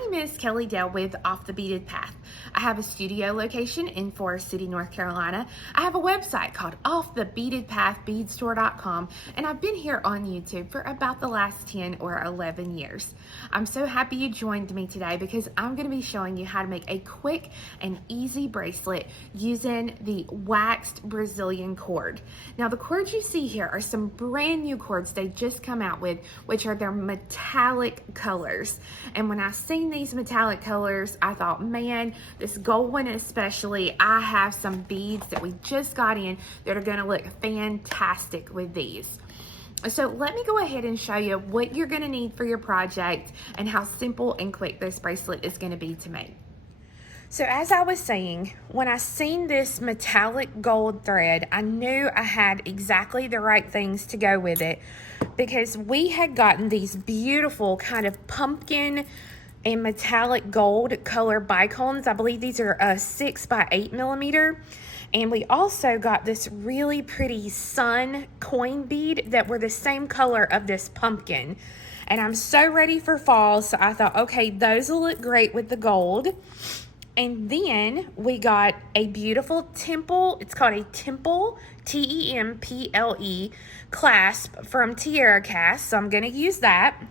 name is Kelly Dale with Off the Beaded Path. I have a studio location in Forest City, North Carolina. I have a website called offthebeadedpathbeadstore.com, and I've been here on YouTube for about the last 10 or 11 years. I'm so happy you joined me today because I'm going to be showing you how to make a quick and easy bracelet using the waxed Brazilian cord. Now the cords you see here are some brand new cords they just come out with, which are their metallic colors. And when I seen these metallic colors, I thought, man, this gold one especially, I have some beads that we just got in that are gonna look fantastic with these. So let me go ahead and show you what you're gonna need for your project and how simple and quick this bracelet is gonna be to make. So as I was saying, when I seen this metallic gold thread, I knew I had exactly the right things to go with it because we had gotten these beautiful kind of pumpkin and metallic gold color bicones. I believe these are 6 by 8 millimeter. And we also got this really pretty sun coin bead that were the same color of this pumpkin. And I'm so ready for fall, so I thought, okay, those will look great with the gold. And then we got a beautiful temple, it's called a temple, T-E-M-P-L-E, clasp from Tiara Cast, so I'm gonna use that.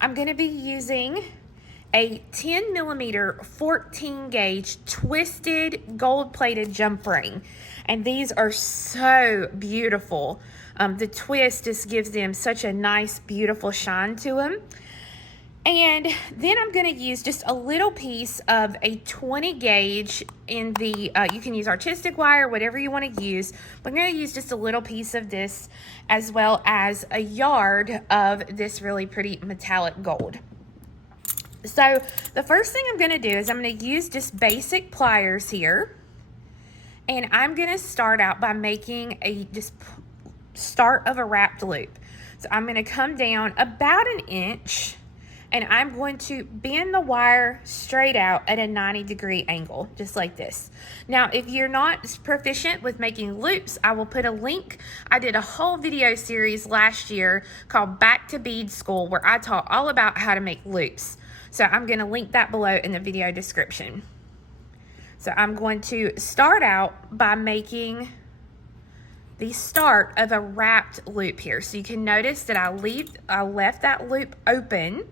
I'm gonna be using a 10 millimeter 14 gauge twisted gold plated jump ring. And these are so beautiful. The twist just gives them such a nice, beautiful shine to them. And then I'm going to use just a little piece of a 20 gauge in the, you can use artistic wire, whatever you want to use. But I'm going to use just a little piece of this as well as a yard of this really pretty metallic gold. So the first thing I'm going to do is I'm going to use just basic pliers here. And I'm going to start out by making a just start of a wrapped loop. So I'm going to come down about an inch. And I'm going to bend the wire straight out at a 90-degree angle, just like this. Now, if you're not proficient with making loops, I will put a link. I did a whole video series last year called Back to Bead School, where I taught all about how to make loops. So I'm gonna link that below in the video description. So I'm going to start out by making the start of a wrapped loop here. So you can notice that I left that loop open.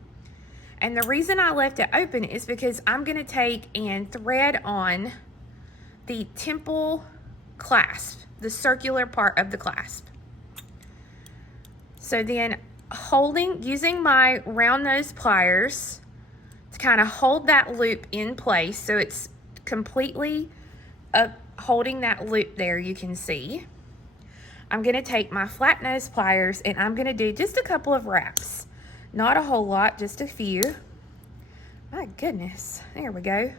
And the reason I left it open is because I'm going to take and thread on the temple clasp, the circular part of the clasp. So then using my round nose pliers to kind of hold that loop in place so it's completely holding that loop there, you can see. I'm going to take my flat nose pliers and I'm going to do just a couple of wraps. Not a whole lot, just a few. My goodness, there we go.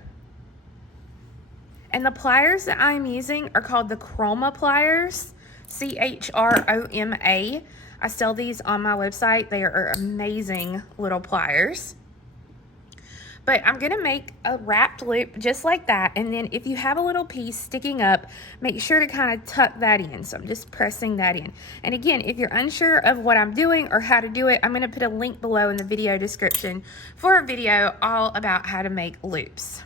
And the pliers that I'm using are called the Chroma pliers, C-H-R-O-M-A. I sell these on my website. They are amazing little pliers. But I'm gonna make a wrapped loop just like that. And then if you have a little piece sticking up, make sure to kind of tuck that in. So I'm just pressing that in. And again, if you're unsure of what I'm doing or how to do it, I'm gonna put a link below in the video description for a video all about how to make loops.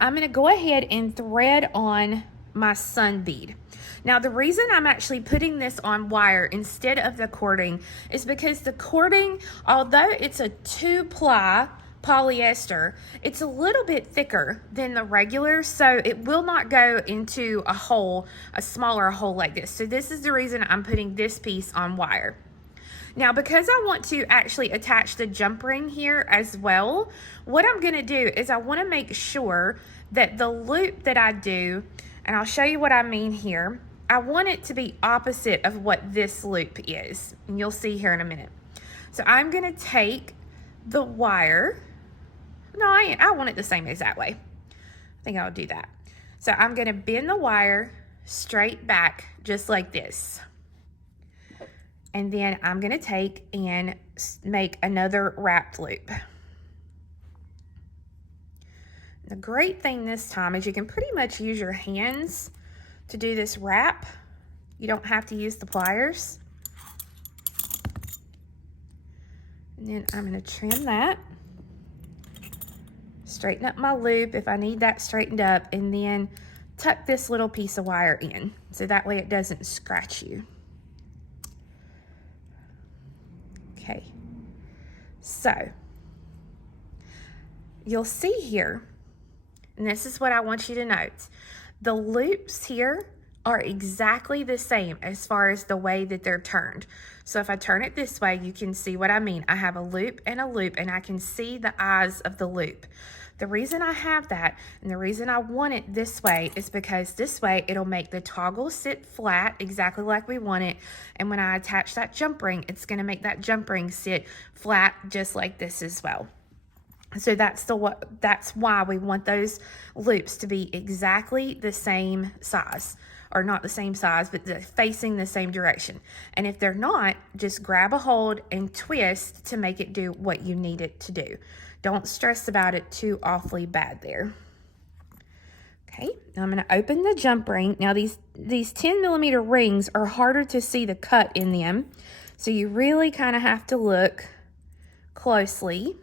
I'm gonna go ahead and thread on my sun bead. Now the reason I'm actually putting this on wire instead of the cording is because the cording, although it's a 2-ply polyester, it's a little bit thicker than the regular, so it will not go into a hole, a smaller hole like this. So this is the reason I'm putting this piece on wire. Now, because I want to actually attach the jump ring here as well, what I'm going to do is I want to make sure that the loop that I do, and I'll show you what I mean here, I want it to be opposite of what this loop is, and you'll see here in a minute. So I'm going to take the wire. No, I want it the same exact way. I think I'll do that. So I'm going to bend the wire straight back just like this. And then I'm going to take and make another wrapped loop. The great thing this time is you can pretty much use your hands to do this wrap. You don't have to use the pliers. And then I'm going to trim that. straighten up my loop if I need that straightened up, and then tuck this little piece of wire in so that way it doesn't scratch you. Okay, so you'll see here, and this is what I want you to note, the loops here are exactly the same as far as the way that they're turned. So if I turn it this way, you can see what I mean. I have a loop, and I can see the eyes of the loop. The reason I have that, and the reason I want it this way, is because this way it'll make the toggle sit flat exactly like we want it, and when I attach that jump ring, it's going to make that jump ring sit flat just like this as well. So that's why we want those loops to be exactly the same size, or not the same size, but facing the same direction. And if they're not, just grab a hold and twist to make it do what you need it to do. Don't stress about it too awfully bad there. Okay, now I'm going to open the jump ring. Now these 10mm rings are harder to see the cut in them, so you really kind of have to look closely.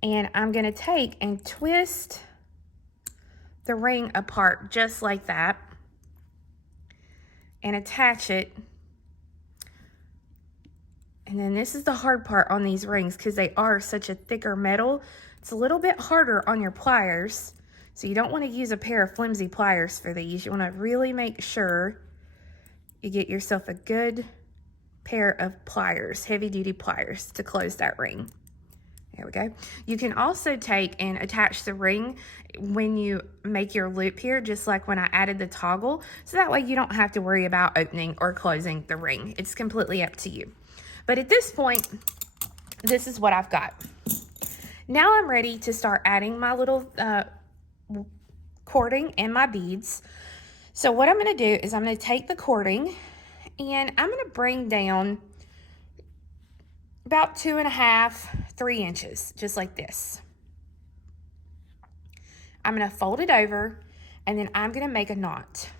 And I'm going to take and twist the ring apart just like that and attach it. And then this is the hard part on these rings because they are such a thicker metal. It's a little bit harder on your pliers. So you don't want to use a pair of flimsy pliers for these. You want to really make sure you get yourself a good pair of pliers, heavy duty pliers, to close that ring. There we go. You can also take and attach the ring when you make your loop here, just like when I added the toggle. So that way you don't have to worry about opening or closing the ring. It's completely up to you. But at this point, this is what I've got. Now I'm ready to start adding my little cording and my beads. So what I'm going to do is I'm going to take the cording and I'm going to bring down about 2.5, 3 inches, just like this. I'm going to fold it over, and then I'm going to make a knot.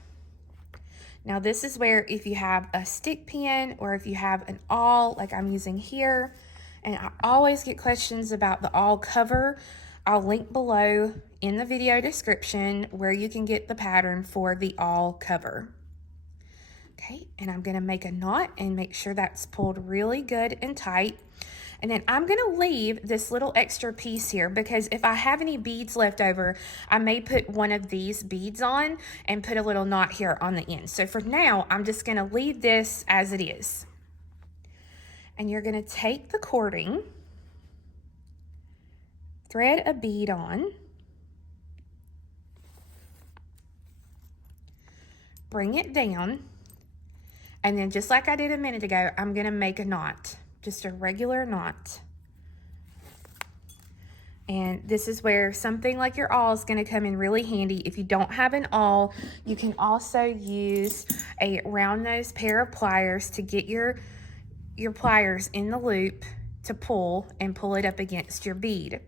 Now this is where, if you have a stick pin or if you have an awl like I'm using here, and I always get questions about the awl cover, I'll link below in the video description where you can get the pattern for the awl cover. Okay, and I'm going to make a knot and make sure that's pulled really good and tight. And then I'm going to leave this little extra piece here because if I have any beads left over, I may put one of these beads on and put a little knot here on the end. So for now, I'm just going to leave this as it is. And you're going to take the cording, thread a bead on, bring it down, and then just like I did a minute ago, I'm going to make a knot, just a regular knot. And this is where something like your awl is going to come in really handy. If you don't have an awl, you can also use a round nose pair of pliers to get your pliers in the loop to pull it up against your bead.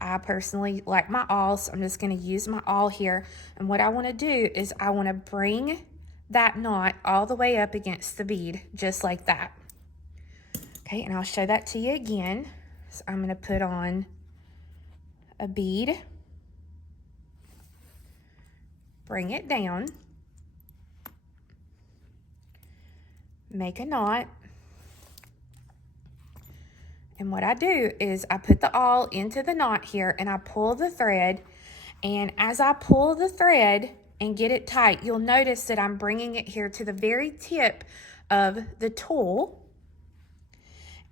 I personally like my awl, so I'm just going to use my awl here. And what I want to do is I want to bring that knot all the way up against the bead, just like that. Okay, and I'll show that to you again. So I'm going to put on a bead, bring it down, make a knot, and what I do is I put the awl into the knot here and I pull the thread, and as I pull the thread and get it tight, you'll notice that I'm bringing it here to the very tip of the tool.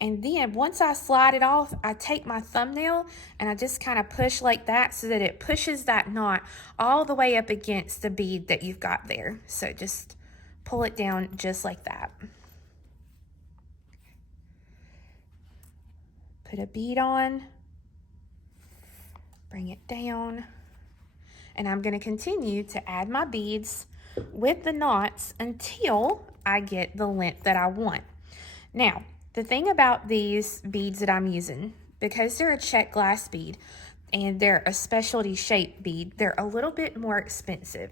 And then once I slide it off, I take my thumbnail and I just kind of push like that so that it pushes that knot all the way up against the bead that you've got there. So just pull it down just like that. Put a bead on, bring it down, and I'm going to continue to add my beads with the knots until I get the length that I want. Now, the thing about these beads that I'm using, because they're a check glass bead and they're a specialty shape bead, they're a little bit more expensive.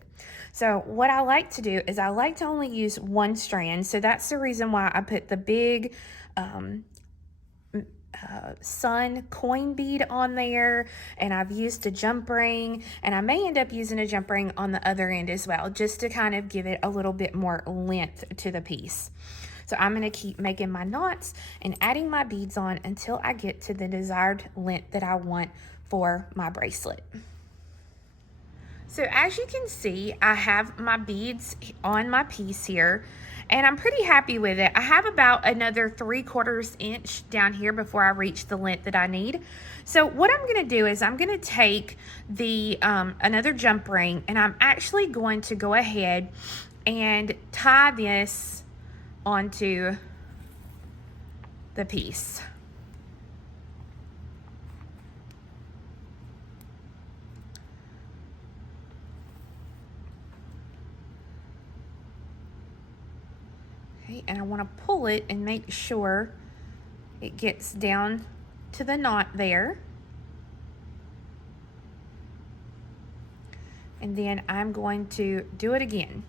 So what I like to do is I like to only use one strand. So that's the reason why I put the big sun coin bead on there, and I've used a jump ring, and I may end up using a jump ring on the other end as well, just to kind of give it a little bit more length to the piece. So I'm going to keep making my knots and adding my beads on until I get to the desired length that I want for my bracelet. So as you can see, I have my beads on my piece here, and I'm pretty happy with it. I have about another 3/4 inch down here before I reach the length that I need. So what I'm going to do is I'm going to take the another jump ring, and I'm actually going to go ahead and tie this onto the piece. Okay, and I want to pull it and make sure it gets down to the knot there. And then I'm going to do it again,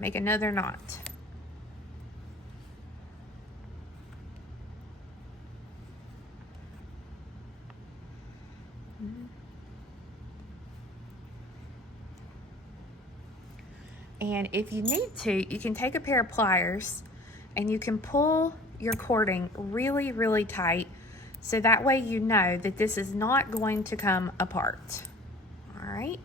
make another knot. And if you need to, you can take a pair of pliers and you can pull your cording really, really tight, so that way you know that this is not going to come apart. All right.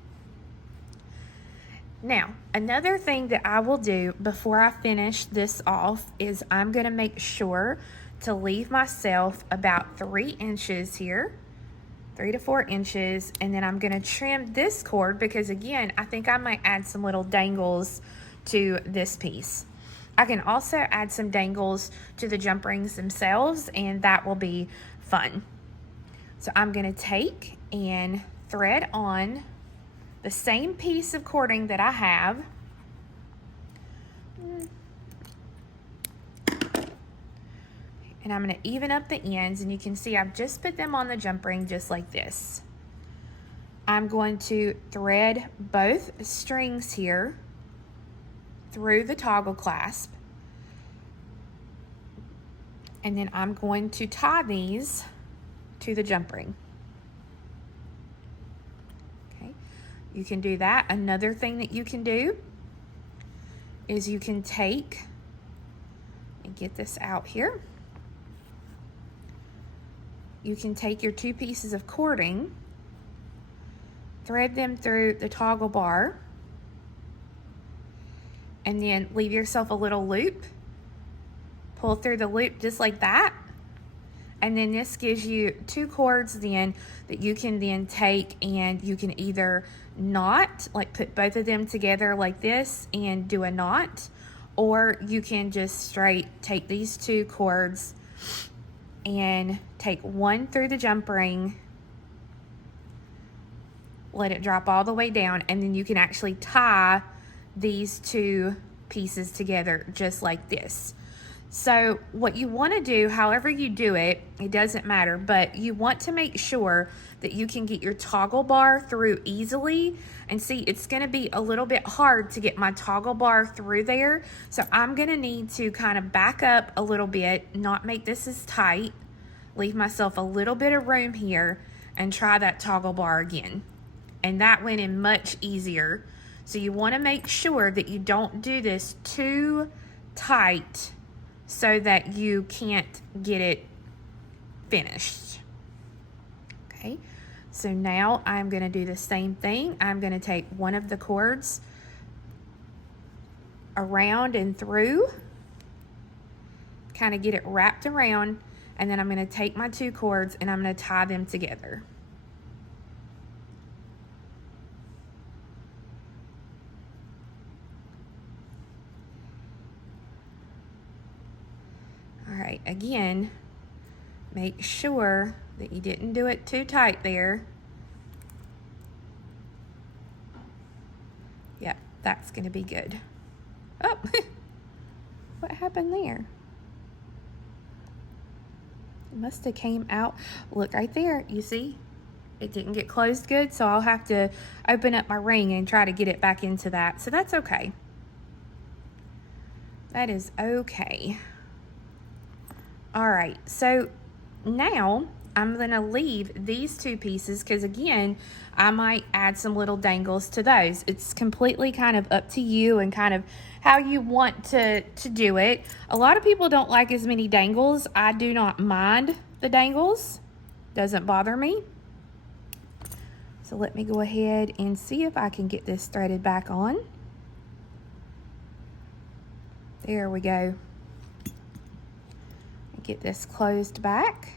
Now, another thing that I will do before I finish this off is I'm going to make sure to leave myself about 3 inches here, 3 to 4 inches, and then I'm going to trim this cord because, again, I think I might add some little dangles to this piece. I can also add some dangles to the jump rings themselves, and that will be fun. So I'm going to take and thread on the same piece of cording that I have. And I'm going to even up the ends, and you can see I've just put them on the jump ring just like this. I'm going to thread both strings here through the toggle clasp, and then I'm going to tie these to the jump ring. Okay, you can do that. Another thing that you can do is you can take and get this out here. You can take your 2 pieces of cording, thread them through the toggle bar, and then leave yourself a little loop. Pull through the loop just like that. And then this gives you 2 cords then that you can then take, and you can either knot, like put both of them together like this and do a knot, or you can just straight take these 2 cords and take one through the jump ring, let it drop all the way down, and then you can actually tie these 2 pieces together just like this. So what you want to do, however you do it, it doesn't matter, but you want to make sure that you can get your toggle bar through easily. And see, it's going to be a little bit hard to get my toggle bar through there. So I'm going to need to kind of back up a little bit, not make this as tight, leave myself a little bit of room here, and try that toggle bar again. And that went in much easier. So you want to make sure that you don't do this too tight so that you can't get it finished. Okay, so now I'm going to do the same thing. I'm going to take one of the cords around and through, kind of get it wrapped around, and then I'm going to take my 2 cords and I'm going to tie them together. All right, again, make sure that you didn't do it too tight there. Yep, that's going to be good. Oh, what happened there? It must have came out. Look right there, you see? It didn't get closed good, so I'll have to open up my ring and try to get it back into that. So that's okay. That is okay. All right, so now I'm gonna leave these two pieces because again, I might add some little dangles to those. It's completely kind of up to you and kind of how you want to do it. A lot of people don't like as many dangles. I do not mind the dangles. Doesn't bother me. So let me go ahead and see if I can get this threaded back on. There we go. Get this closed back.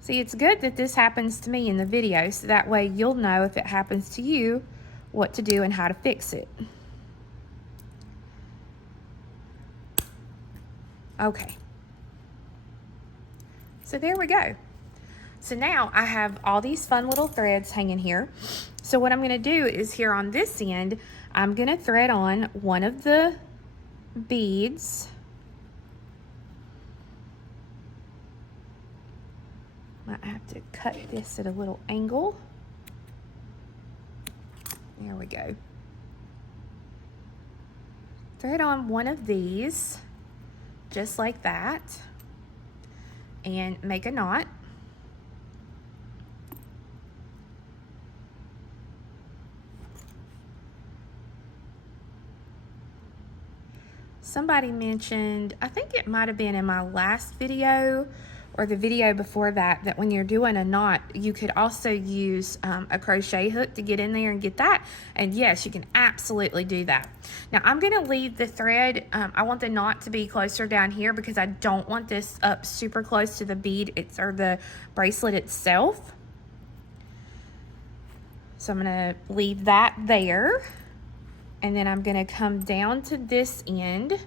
See, it's good that this happens to me in the video, so that way you'll know if it happens to you, what to do and how to fix it. Okay. So there we go. So now I have all these fun little threads hanging here. So what I'm gonna do is here on this end, I'm gonna thread on one of the beads. Might have to cut this at a little angle. There we go. Thread on one of these, just like that, and make a knot. Somebody mentioned, I think it might have been in my last video or the video before that, that when you're doing a knot, you could also use a crochet hook to get in there and get that. And yes, you can absolutely do that. Now I'm gonna leave the thread, I want the knot to be closer down here because I don't want this up super close to the bead or the bracelet itself. So I'm gonna leave that there. And then I'm gonna come down to this end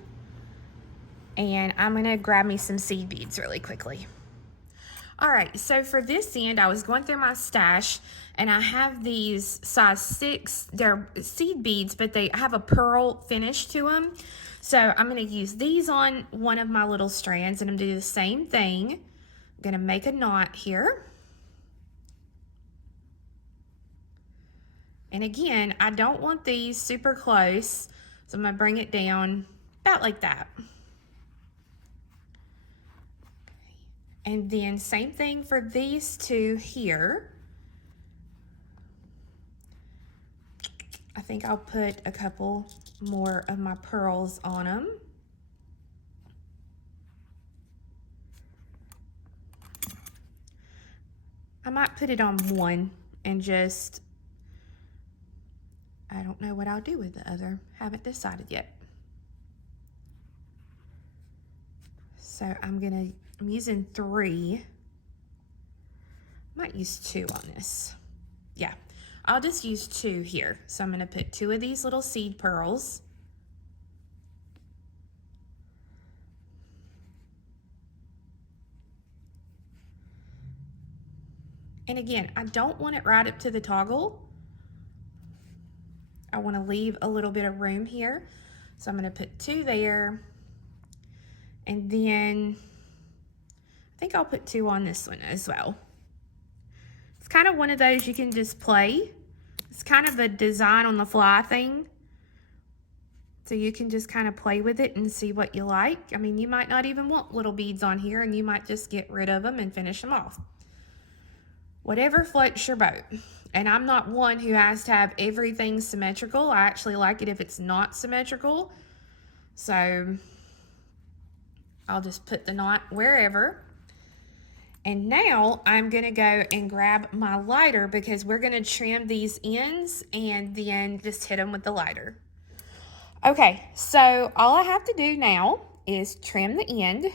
and I'm gonna grab me some seed beads really quickly. All right, so for this end, I was going through my stash and I have these size 6, they're seed beads, but they have a pearl finish to them. So I'm gonna use these on one of my little strands and I'm gonna do the same thing. I'm gonna make a knot here. And again, I don't want these super close, so I'm gonna bring it down about like that. And then same thing for these two here. I think I'll put a couple more of my pearls on them. I might put it on one and just, I don't know what I'll do with the other. Haven't decided yet. So I'm using 3. Might use 2 on this. Yeah, I'll just use 2 here. So I'm gonna put 2 of these little seed pearls. And again, I don't want it right up to the toggle. I want to leave a little bit of room here. So I'm going to put 2 there. And then I think I'll put 2 on this one as well. It's kind of one of those you can just play. It's kind of a design on the fly thing. So you can just kind of play with it and see what you like. I mean, you might not even want little beads on here and you might just get rid of them and finish them off. Whatever floats your boat. And I'm not one who has to have everything symmetrical. I actually like it if it's not symmetrical. So I'll just put the knot wherever. And now I'm gonna go and grab my lighter because we're gonna trim these ends and then just hit them with the lighter. Okay, so all I have to do now is trim the end.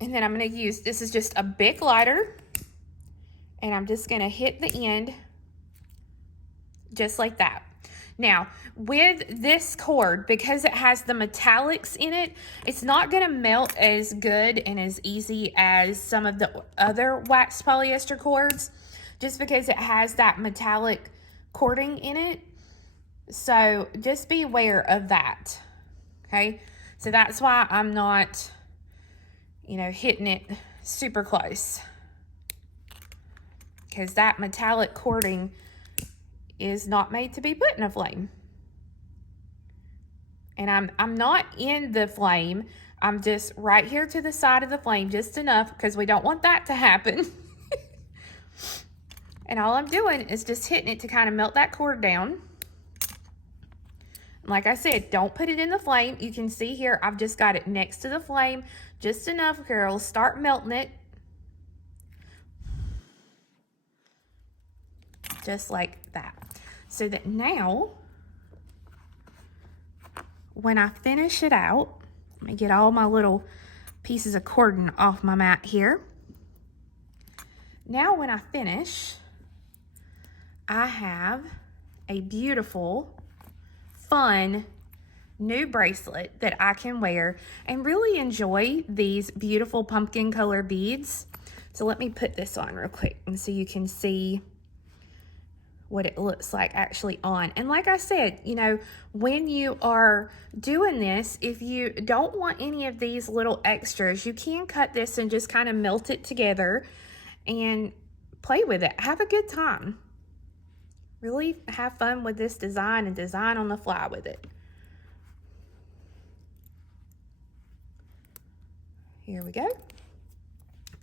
And then I'm gonna use, this is just a big lighter, and I'm just gonna hit the end just like that. Now, with this cord, because it has the metallics in it, it's not gonna melt as good and as easy as some of the other waxed polyester cords, just because it has that metallic cording in it. So just be aware of that, okay? So that's why I'm not, hitting it super close, because that metallic cording is not made to be put in a flame. And I'm not in the flame. I'm just right here to the side of the flame, just enough, because we don't want that to happen. And all I'm doing is just hitting it to kind of melt that cord down. Like I said, don't put it in the flame. You can see here, I've just got it next to the flame, just enough, girls. Start melting it. Just like that. So that now, when I finish it out, let me get all my little pieces of cordon off my mat here. Now when I finish, I have a beautiful, fun new bracelet that I can wear and really enjoy these beautiful pumpkin color beads. So let me put this on real quick and so you can see what it looks like actually on. And like I said, you know, when you are doing this, if you don't want any of these little extras, you can cut this and just kind of melt it together and play with it. Have a good time. Really have fun with this design and design on the fly with it. Here we go.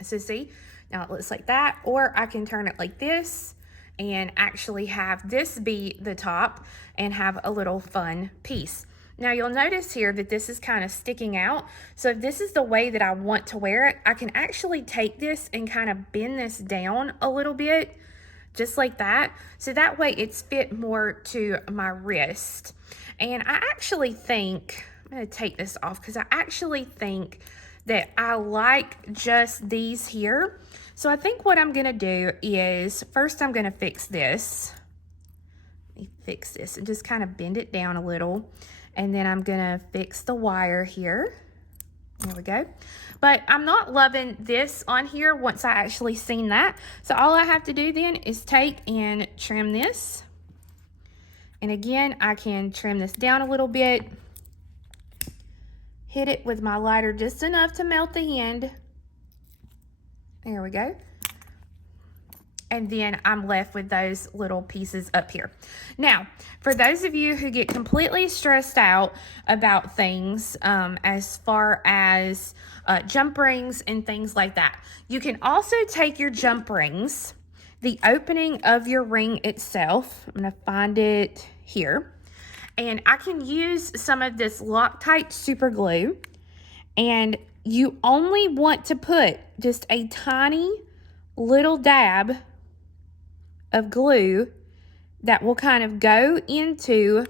So see, now it looks like that, or I can turn it like this and actually have this be the top and have a little fun piece. Now you'll notice here that this is kind of sticking out. So if this is the way that I want to wear it, I can actually take this and kind of bend this down a little bit, just like that. So that way it's fit more to my wrist. And I actually think, I'm gonna take this off because I actually think that I like just these here. So I think what I'm gonna do is, first I'm gonna fix this. Let me fix this and just kind of bend it down a little. And then I'm gonna fix the wire here. There we go. But I'm not loving this on here once I actually seen that. So all I have to do then is take and trim this. And again, I can trim this down a little bit. Hit it with my lighter just enough to melt the end. There we go. And then I'm left with those little pieces up here. Now, for those of you who get completely stressed out about things as far as jump rings and things like that, you can also take your jump rings, the opening of your ring itself, I'm gonna find it here, and I can use some of this Loctite super glue, and you only want to put just a tiny little dab of glue that will kind of go into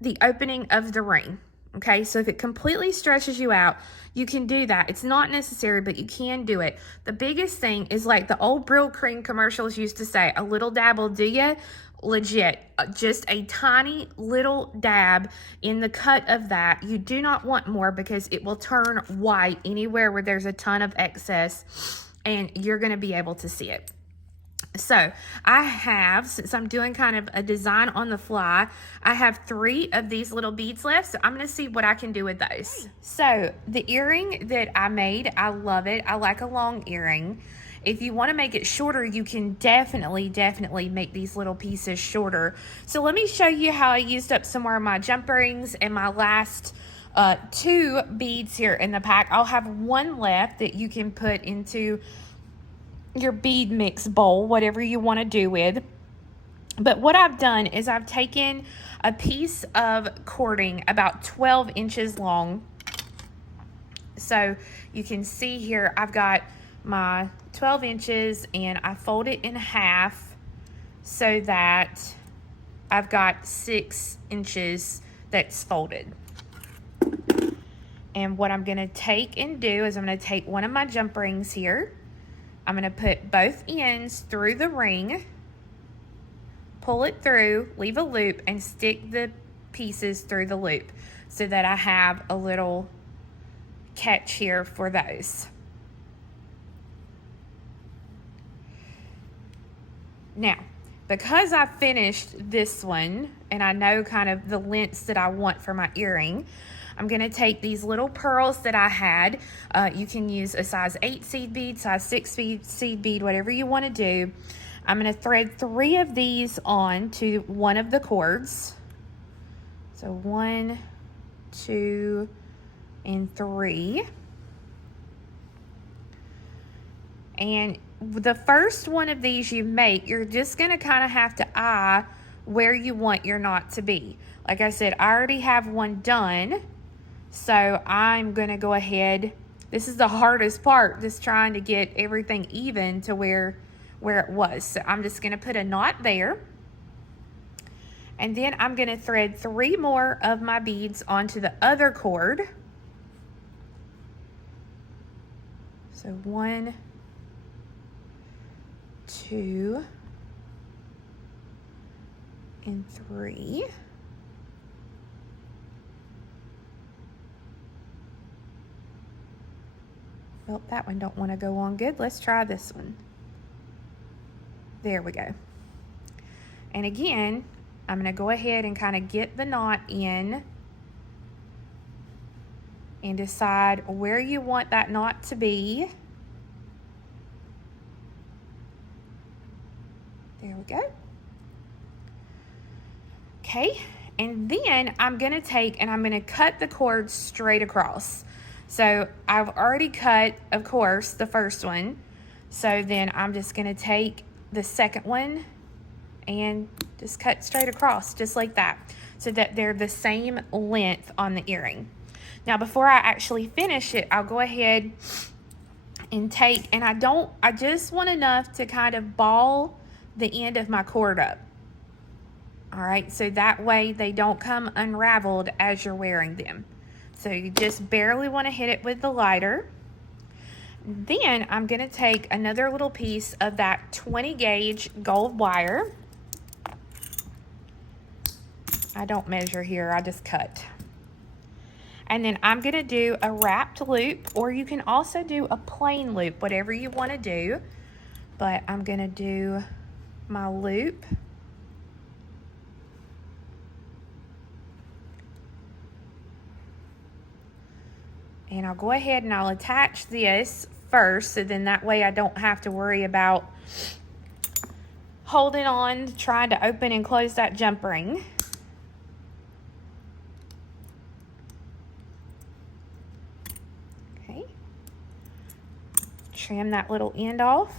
the opening of the ring. Okay, so if it completely stretches you out, you can do that. It's not necessary, but you can do it. The biggest thing is, like the old Brill Cream commercials used to say, a little dab will do ya. Legit, just a tiny little dab in the cut of that. You do not want more because it will turn white anywhere where there's a ton of excess, and you're going to be able to see it. So I have, since I'm doing kind of a design on the fly, I have 3 of these little beads left. So I'm going to see what I can do with those. So the earring that I made, I love it. I like a long earring. If you want to make it shorter, you can definitely make these little pieces shorter. So let me show you how I used up some more of my jump rings and my last 2 beads here in the pack. I'll have 1 left that you can put into your bead mix bowl, whatever you want to do with. But what I've done is I've taken a piece of cording about 12 inches long. So you can see here I've got my 12 inches and I fold it in half so that I've got 6 inches that's folded. And what I'm going to take and do is I'm going to take one of my jump rings here. I'm going to put both ends through the ring, pull it through, leave a loop, and stick the pieces through the loop so that I have a little catch here for those. Now, because I finished this one and I know kind of the lengths that I want for my earring, I'm going to take these little pearls that I had. You can use a size 8 seed bead, size 6 seed bead, whatever you want to do. I'm going to thread 3 of these on to one of the cords. So 1, 2, and 3. And the first one of these you make, you're just going to kind of have to eye where you want your knot to be. Like I said, I already have one done, so I'm going to go ahead. This is the hardest part, just trying to get everything even to where it was. So I'm just going to put a knot there. And then I'm going to thread 3 more of my beads onto the other cord. So 1, 2, and 3. Well, that one don't want to go on good. Let's try this one. There we go. And again, I'm going to go ahead and kind of get the knot in and decide where you want that knot to be. There we go. Okay, and then I'm going to take and I'm going to cut the cord straight across. So I've already cut, of course, the first one. So then I'm just going to take the second one and just cut straight across, just like that, so that they're the same length on the earring. Now, before I actually finish it, I'll go ahead and take, and I just want enough to kind of ball the end of my cord up. All right, so that way they don't come unraveled as you're wearing them. So you just barely want to hit it with the lighter. Then I'm going to take another little piece of that 20 gauge gold wire. I don't measure here, I just cut. And then I'm going to do a wrapped loop, or you can also do a plain loop, whatever you want to do. But I'm going to do my loop. And I'll go ahead and I'll attach this first, so then that way I don't have to worry about holding on, trying to open and close that jump ring. Okay. Trim that little end off.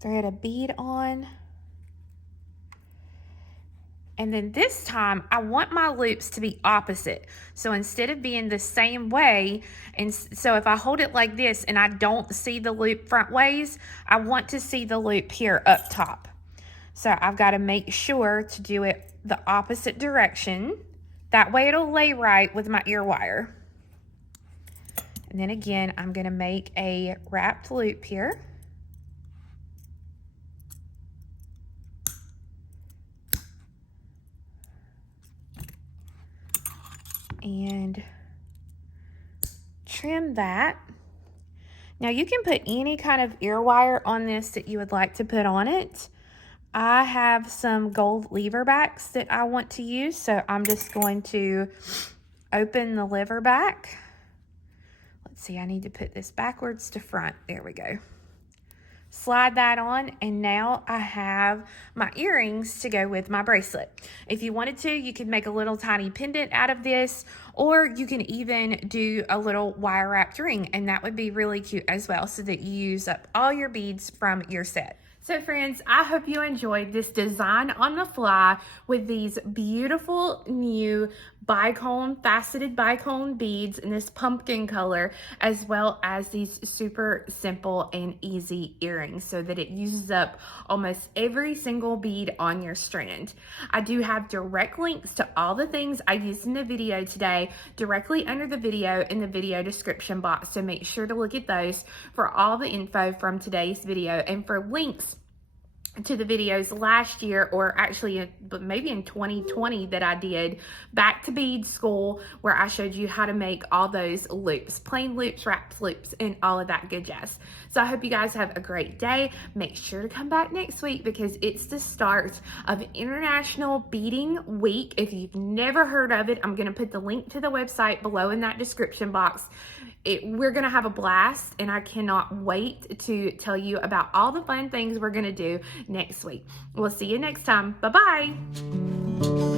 Thread a bead on. And then this time, I want my loops to be opposite. So instead of being the same way, and so if I hold it like this and I don't see the loop front ways, I want to see the loop here up top. So I've got to make sure to do it the opposite direction. That way it'll lay right with my ear wire. And then again, I'm going to make a wrapped loop here. And trim that. Now you can put any kind of ear wire on this that you would like to put on it. I have some gold lever backs that I want to use, so I'm just going to open the lever back. Let's see, I need to put this backwards to front. There we go. Slide that on, and now I have my earrings to go with my bracelet. If you wanted to, you could make a little tiny pendant out of this, or you can even do a little wire wrapped ring, and that would be really cute as well, so that you use up all your beads from your set. So friends, I hope you enjoyed this design on the fly with these beautiful new bicone, faceted bicone beads in this pumpkin color, as well as these super simple and easy earrings, so that it uses up almost every single bead on your strand. I do have direct links to all the things I used in the video today directly under the video in the video description box, so make sure to look at those for all the info from today's video, and for links to the videos last year, or actually maybe in 2020 that I did back to bead school, where I showed you how to make all those loops, plain loops, wrapped loops, and all of that good jazz. So I hope you guys have a great day. Make sure to come back next week, because it's the start of International Beading Week. If you've never heard of it, I'm going to put the link to the website below in that description box. We're going to have a blast, and I cannot wait to tell you about all the fun things we're going to do next week. We'll see you next time. Bye-bye.